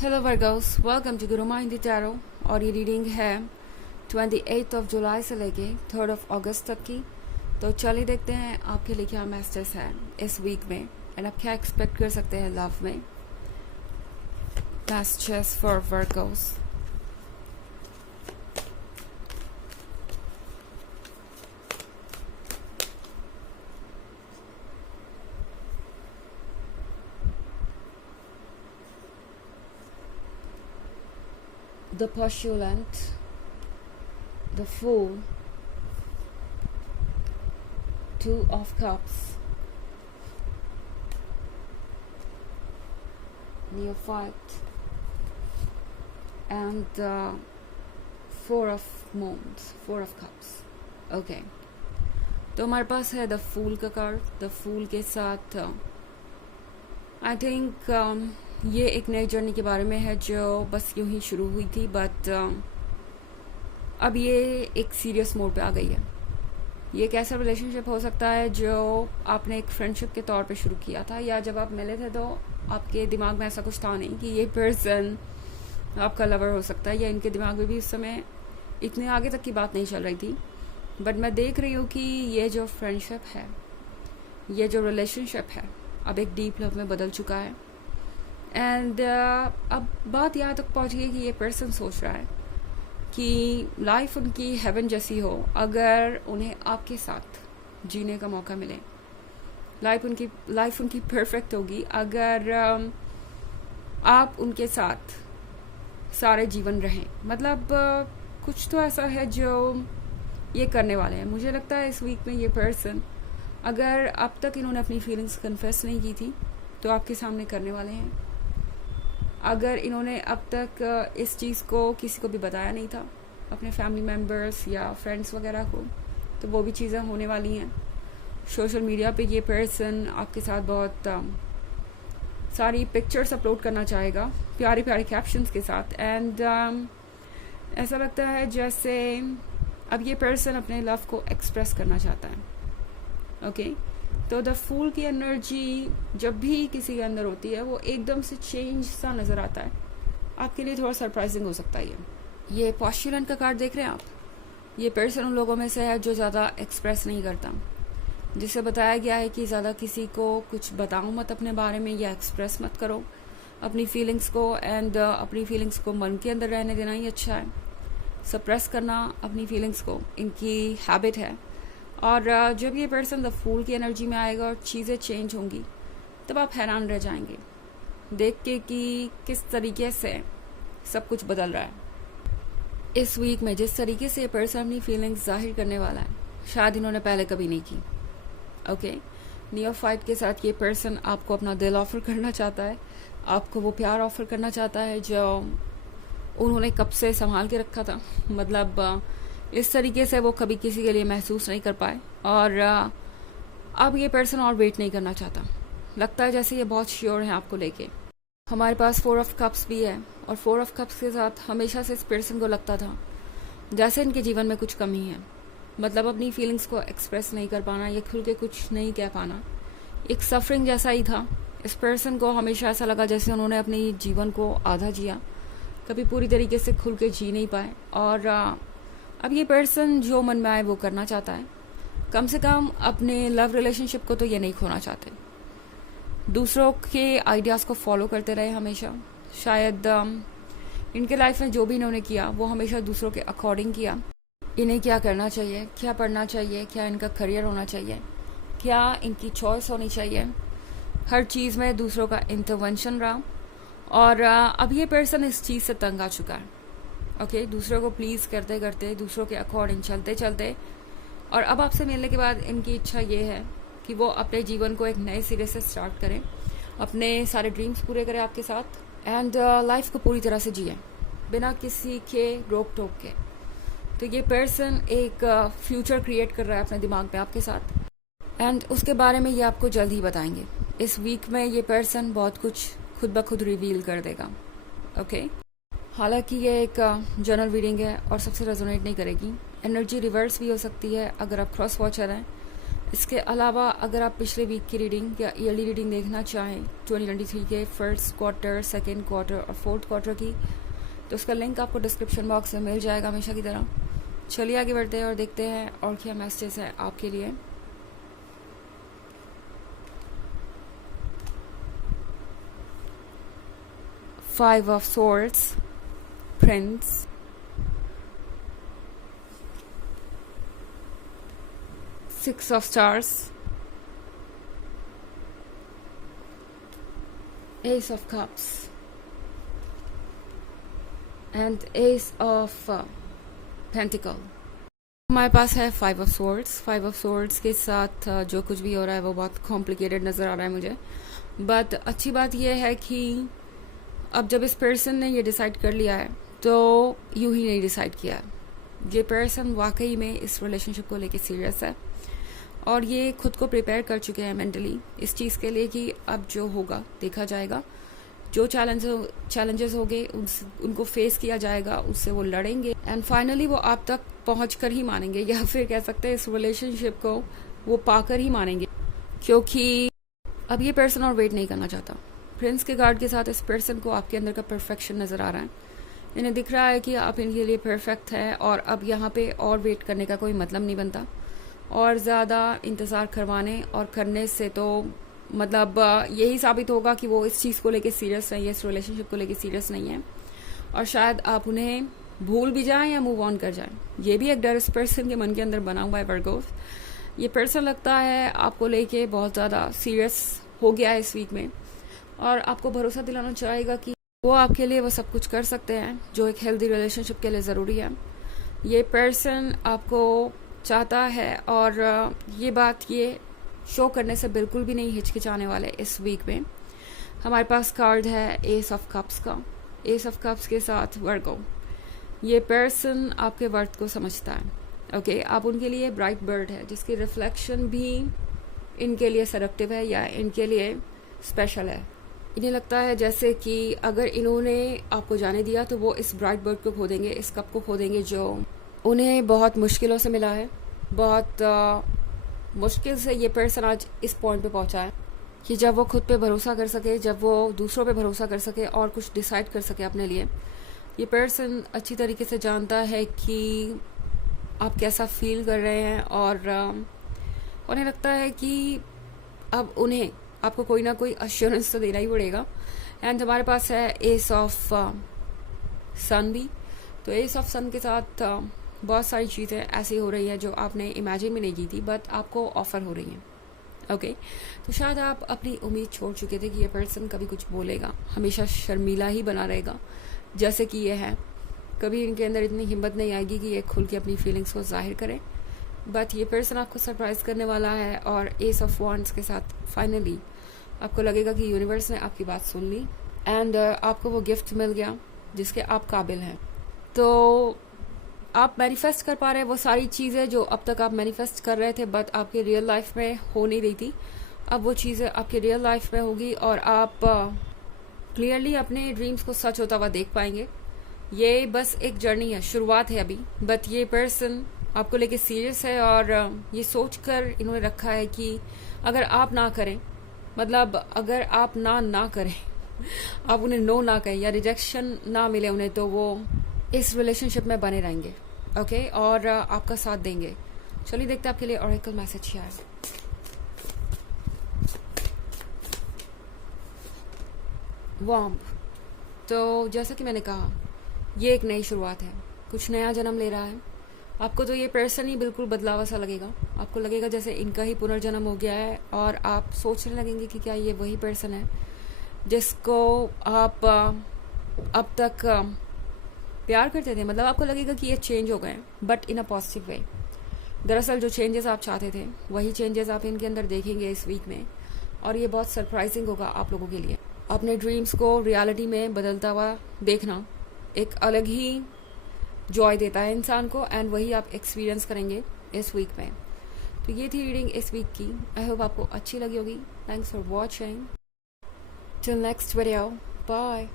Hello virgos, welcome to Guruma Hindi tarot. और ये reading है 28 जुलाई से लेके 3 अगस्त तक की। तो चलिए देखते हैं आपके लिए क्या मैसेजेस है इस वीक में एंड आप क्या एक्सपेक्ट कर सकते हैं लव में। Messages for Virgo's. The postulant, the Fool, Two of Cups, Neophyte, and the Four of Wands, Four of Cups. Okay. तो हमारे पास है द फूल का कार्ड। द फूल के साथ आई थिंक ये एक नई जर्नी के बारे में है जो बस यूं ही शुरू हुई थी, बट अब ये एक सीरियस मोड पे आ गई है। ये एक ऐसा रिलेशनशिप हो सकता है जो आपने एक फ्रेंडशिप के तौर पे शुरू किया था, या जब आप मिले थे तो आपके दिमाग में ऐसा कुछ था नहीं कि ये पर्सन आपका लवर हो सकता है, या इनके दिमाग में भी उस समय इतने आगे तक की बात नहीं चल रही थी। बट मैं देख रही हूँ कि ये जो फ्रेंडशिप है, ये जो रिलेशनशिप है, अब एक डीप लव में बदल चुका है। एंड अब बात यहाँ तक पहुँच गई कि ये पर्सन सोच रहा है कि लाइफ उनकी हेवन जैसी हो अगर उन्हें आपके साथ जीने का मौका मिले। लाइफ उनकी परफेक्ट होगी अगर आप उनके साथ सारे जीवन रहें। मतलब कुछ तो ऐसा है जो ये करने वाले हैं। मुझे लगता है इस वीक में ये पर्सन, अगर अब तक इन्होंने अपनी फीलिंग्स कन्फेस नहीं की थी तो आपके सामने करने वाले हैं। अगर इन्होंने अब तक इस चीज़ को किसी को भी बताया नहीं था, अपने फैमिली मेम्बर्स या फ्रेंड्स वगैरह को, तो वो भी चीज़ें होने वाली हैं। सोशल मीडिया पे ये पर्सन आपके साथ बहुत सारी पिक्चर्स अपलोड करना चाहेगा, प्यारी प्यारी कैप्शंस के साथ। एंड ऐसा लगता है जैसे अब ये पर्सन अपने लव को एक्सप्रेस करना चाहता है। ओके तो द फूल की एनर्जी जब भी किसी के अंदर होती है वो एकदम से चेंज सा नज़र आता है। आपके लिए थोड़ा सरप्राइजिंग हो सकता है। ये पॉस्टुलेंट का कार्ड देख रहे हैं आप। ये पर्सन उन लोगों में से है जो ज़्यादा एक्सप्रेस नहीं करता, जिसे बताया गया है कि ज़्यादा किसी को कुछ बताओ मत अपने बारे में, या एक्सप्रेस मत करो अपनी फीलिंग्स को। एंड अपनी फीलिंग्स को मन के अंदर रहने देना ही अच्छा है। सप्रेस करना अपनी फीलिंग्स को इनकी हैबिट है। और जब ये पर्सन द फूल की एनर्जी में आएगा और चीज़ें चेंज होंगी, तब आप हैरान रह जाएंगे देख के कि किस तरीके से सब कुछ बदल रहा है। इस वीक में जिस तरीके से ये पर्सन अपनी फीलिंग्स जाहिर करने वाला है, शायद इन्होंने पहले कभी नहीं की। ओके नियोफाइट के साथ ये पर्सन आपको अपना दिल ऑफर करना चाहता है, आपको वो प्यार ऑफर करना चाहता है जो उन्होंने कब से संभाल के रखा था। मतलब इस तरीके से वो कभी किसी के लिए महसूस नहीं कर पाए, और अब ये पर्सन और वेट नहीं करना चाहता। लगता है जैसे ये बहुत श्योर है आपको लेके। हमारे पास 4 ऑफ कप्स भी है, और 4 ऑफ कप्स के साथ हमेशा से इस पर्सन को लगता था जैसे इनके जीवन में कुछ कमी है। मतलब अपनी फीलिंग्स को एक्सप्रेस नहीं कर पाना, या खुल के कुछ नहीं कह पाना, एक सफरिंग जैसा ही था। इस पर्सन को हमेशा ऐसा लगा जैसे उन्होंने अपने जीवन को आधा जिया, कभी पूरी तरीके से खुल के जी नहीं पाए। और अब ये पर्सन जो मन में आए वो करना चाहता है। कम से कम अपने लव रिलेशनशिप को तो ये नहीं खोना चाहते। दूसरों के आइडियाज़ को फॉलो करते रहे हमेशा। शायद इनके लाइफ में जो भी इन्होंने किया वो हमेशा दूसरों के अकॉर्डिंग किया। इन्हें क्या करना चाहिए, क्या पढ़ना चाहिए, क्या इनका करियर होना चाहिए, क्या इनकी चॉइस होनी चाहिए, हर चीज़ में दूसरों का इंटरवेंशन रहा। और अब ये पर्सन इस चीज़ से तंग आ चुका है। ओके दूसरों को प्लीज़ करते करते, दूसरों के अकॉर्डिंग चलते चलते, और अब आपसे मिलने के बाद इनकी इच्छा ये है कि वो अपने जीवन को एक नए सिरे से स्टार्ट करें, अपने सारे ड्रीम्स पूरे करें आपके साथ, एंड लाइफ को पूरी तरह से जिए बिना किसी के रोक टोक के। तो ये पर्सन एक फ्यूचर क्रिएट कर रहा है अपने दिमाग में आपके साथ, एंड उसके बारे में ये आपको जल्द ही बताएंगे। इस वीक में ये पर्सन बहुत कुछ खुद ब खुद रिवील कर देगा। ओके हालांकि ये एक जनरल रीडिंग है और सबसे रेजोनेट नहीं करेगी। एनर्जी रिवर्स भी हो सकती है अगर आप क्रॉस वॉचर हैं, इसके अलावा अगर आप पिछले वीक की रीडिंग या ईयरली रीडिंग देखना चाहें 2023 के फर्स्ट क्वार्टर, सेकेंड क्वार्टर और फोर्थ क्वार्टर की, तो उसका लिंक आपको डिस्क्रिप्शन बॉक्स में मिल जाएगा हमेशा की तरह। चलिए आगे बढ़ते हैं और देखते हैं और क्या मैसेजेस है आपके लिए। Five of swords, Prince, six of stars, S of cups and S of pentacle. हमारे पास है five of swords. Five of swords के साथ जो कुछ भी हो रहा है वो बहुत कॉम्प्लिकेटेड नज़र आ रहा है मुझे, बट अच्छी बात यह है कि अब जब इस पर्सन ने ये डिसाइड कर लिया है तो यूं ही नहीं डिसाइड किया है। ये पर्सन वाकई में इस रिलेशनशिप को लेके सीरियस है और ये खुद को प्रिपेयर कर चुके हैं मेंटली इस चीज़ के लिए कि अब जो होगा देखा जाएगा, जो चैलेंजेस होंगे उनको फेस किया जाएगा, उससे वो लड़ेंगे एंड फाइनली वो आप तक पहुंच कर ही मानेंगे, या फिर कह सकते हैं इस रिलेशनशिप को वो पाकर ही मानेंगे, क्योंकि अब ये पर्सन और वेट नहीं करना चाहता। प्रिंस के कार्ड के साथ इस पर्सन को आपके अंदर का परफेक्शन नज़र आ रहा है। इन्हें दिख रहा है कि आप इनके लिए परफेक्ट है और अब यहाँ पे और वेट करने का कोई मतलब नहीं बनता, और ज़्यादा इंतज़ार करवाने और करने से तो मतलब यही साबित होगा कि वो इस चीज़ को लेके सीरियस नहीं है, इस रिलेशनशिप को लेके सीरियस नहीं है, और शायद आप उन्हें भूल भी जाएं या मूव ऑन कर जाएं। ये भी एक डर इस पर्सन के मन के अंदर बना हुआ है वर्गोस। ये पर्सन लगता है आपको लेके बहुत ज़्यादा सीरियस हो गया है इस वीक में, और आपको भरोसा दिलाना चाहेगा कि वो आपके लिए वो सब कुछ कर सकते हैं जो एक हेल्दी रिलेशनशिप के लिए ज़रूरी है। ये पर्सन आपको चाहता है और ये बात ये शो करने से बिल्कुल भी नहीं हिचकिचाने वाले इस वीक में। हमारे पास कार्ड है एस ऑफ कप्स का। एस ऑफ कप्स के साथ वर्गो। ये पर्सन आपके वर्थ को समझता है। ओके, आप उनके लिए ब्राइट बर्ड है जिसकी रिफ्लेक्शन भी इनके लिए सेडक्टिव है या इनके लिए स्पेशल है। इन्हें लगता है जैसे कि अगर इन्होंने आपको जाने दिया तो वो इस ब्राइट बर्ड को खो देंगे, इस कप को खो देंगे जो उन्हें बहुत मुश्किलों से मिला है। बहुत मुश्किल से ये पर्सन आज इस पॉइंट पे पहुंचा है कि जब वो खुद पे भरोसा कर सके, जब वो दूसरों पे भरोसा कर सके और कुछ डिसाइड कर सके अपने लिए। ये पर्सन अच्छी तरीके से जानता है कि आप कैसा फील कर रहे हैं और उन्हें लगता है कि अब उन्हें आपको कोई ना कोई अश्योरेंस तो देना ही पड़ेगा। एंड हमारे पास है एस ऑफ सन भी। तो एस ऑफ सन के साथ बहुत सारी चीज़ें ऐसी हो रही हैं जो आपने इमेजिन भी नहीं की थी, बट आपको ऑफर हो रही हैं। ओके, तो शायद आप अपनी उम्मीद छोड़ चुके थे कि ये पर्सन कभी कुछ बोलेगा, हमेशा शर्मीला ही बना रहेगा जैसे कि ये है। कभी इनके अंदर इतनी हिम्मत नहीं आएगी कि ये खुल के अपनी फीलिंग्स को जाहिर करें, बट ये पर्सन आपको सरप्राइज करने वाला है। और एस ऑफ वॉन्ड्स के साथ फाइनली आपको लगेगा कि यूनिवर्स ने आपकी बात सुन ली एंड आपको वो गिफ्ट मिल गया जिसके आप काबिल हैं। तो आप मैनिफेस्ट कर पा रहे हैं वो सारी चीज़ें जो अब तक आप मैनिफेस्ट कर रहे थे बट आपके रियल लाइफ में हो नहीं रही थी। अब वो चीज़ें आपके रियल लाइफ में होगी और आप क्लियरली अपने ड्रीम्स को सच होता हुआ देख पाएंगे। ये बस एक जर्नी है, शुरुआत है अभी, बट ये पर्सन आपको लेके सीरियस है और ये सोच कर इन्होंने रखा है कि अगर आप ना करें, मतलब अगर आप ना करें आप उन्हें नो ना कहें या रिजेक्शन ना मिले उन्हें, तो वो इस रिलेशनशिप में बने रहेंगे। ओके, और आपका साथ देंगे। चलिए देखते हैं आपके लिए ऑरेकल मैसेज क्या है। वार्म। तो जैसा कि मैंने कहा, ये एक नई शुरुआत है, कुछ नया जन्म ले रहा है। आपको तो ये पर्सन ही बिल्कुल बदलावा सा लगेगा। आपको लगेगा जैसे इनका ही पुनर्जन्म हो गया है और आप सोचने लगेंगे कि क्या ये वही पर्सन है जिसको आप अब तक प्यार करते थे। मतलब आपको लगेगा कि ये चेंज हो गए, but in a positive way. दरअसल जो चेंजेस आप चाहते थे वही चेंजेस आप इनके अंदर देखेंगे इस वीक में, और ये बहुत सरप्राइजिंग होगा आप लोगों के लिए। अपने ड्रीम्स को रियलिटी में बदलता हुआ देखना एक अलग ही जॉय देता है इंसान को, एंड वही आप एक्सपीरियंस करेंगे इस वीक में। तो ये थी रीडिंग इस वीक की। आई होप आपको अच्छी लगी होगी। Thanks for watching. Till next video, bye.